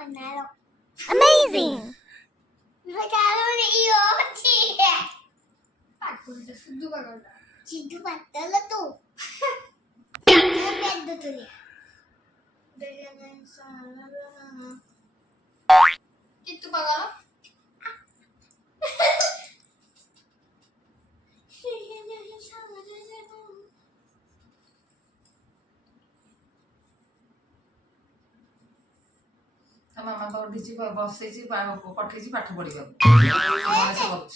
Amazing. Cintu batal tuh. Ada tuh ya. Itu bakal मामा पढ़ी बसई पठे पाठ पढ़ा गणेश बोलूँ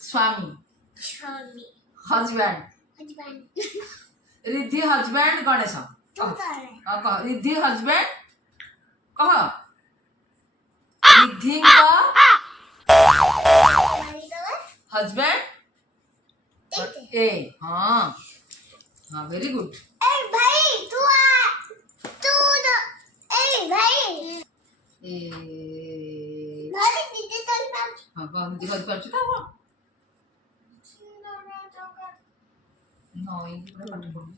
स्वामी हजबैंड रिद्धि हजबैंड गणेश कह रिद्धि हजबैंड कह रिद्धि हजबैंड ए हाँ हाँ वेरी गुड भाई तू भाई घरे डिजिटल पाउच हाँ कौन दी बात कर चुका वो नो ये पूरा पाठ पढ़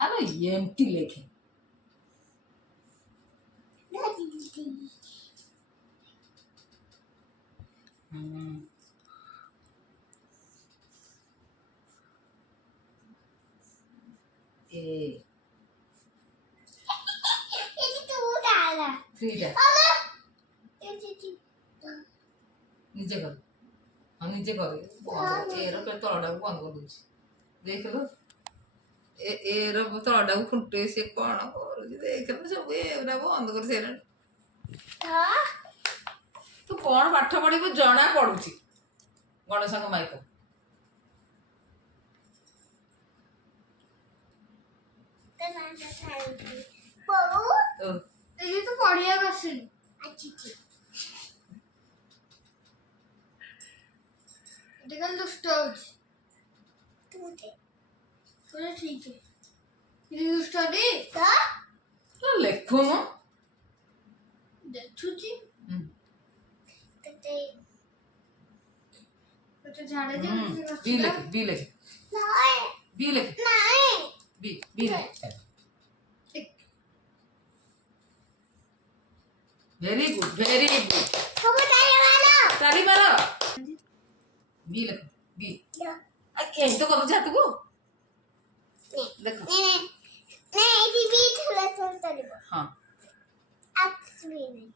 अरे ये एम्प्टी लेखे ए थ्री निजे कर हाँ निजे कर एरो पे तलडा को बंद कर दूची देख लो एरो तलडा को फुटे से कौन कर देख लो सब एरा बंद कर सेरा तू कौन पाठ पढ़िबो जणा पडुची गणेश को माइक ये तो पढ़िया क्वेश्चन अच्छी देखो दुष्ट बोले ठीक है ये दुष्ट दी का तो लिखो न देखुची तो झाड़े दे बी लिख नहीं बी लिख नहीं बी लिख वेरी गुड ताली मारो बी लिख बी यही तो करो जा तू देखो नहीं भी थोड़ा देखो हाँ अब भी नहीं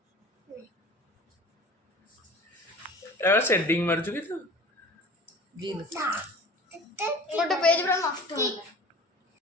यार सेटिंग मर चुकी तो बी लिख ଗୋଟେ ପେଜ ପୁରା ନଷ୍ଟ ହେଲା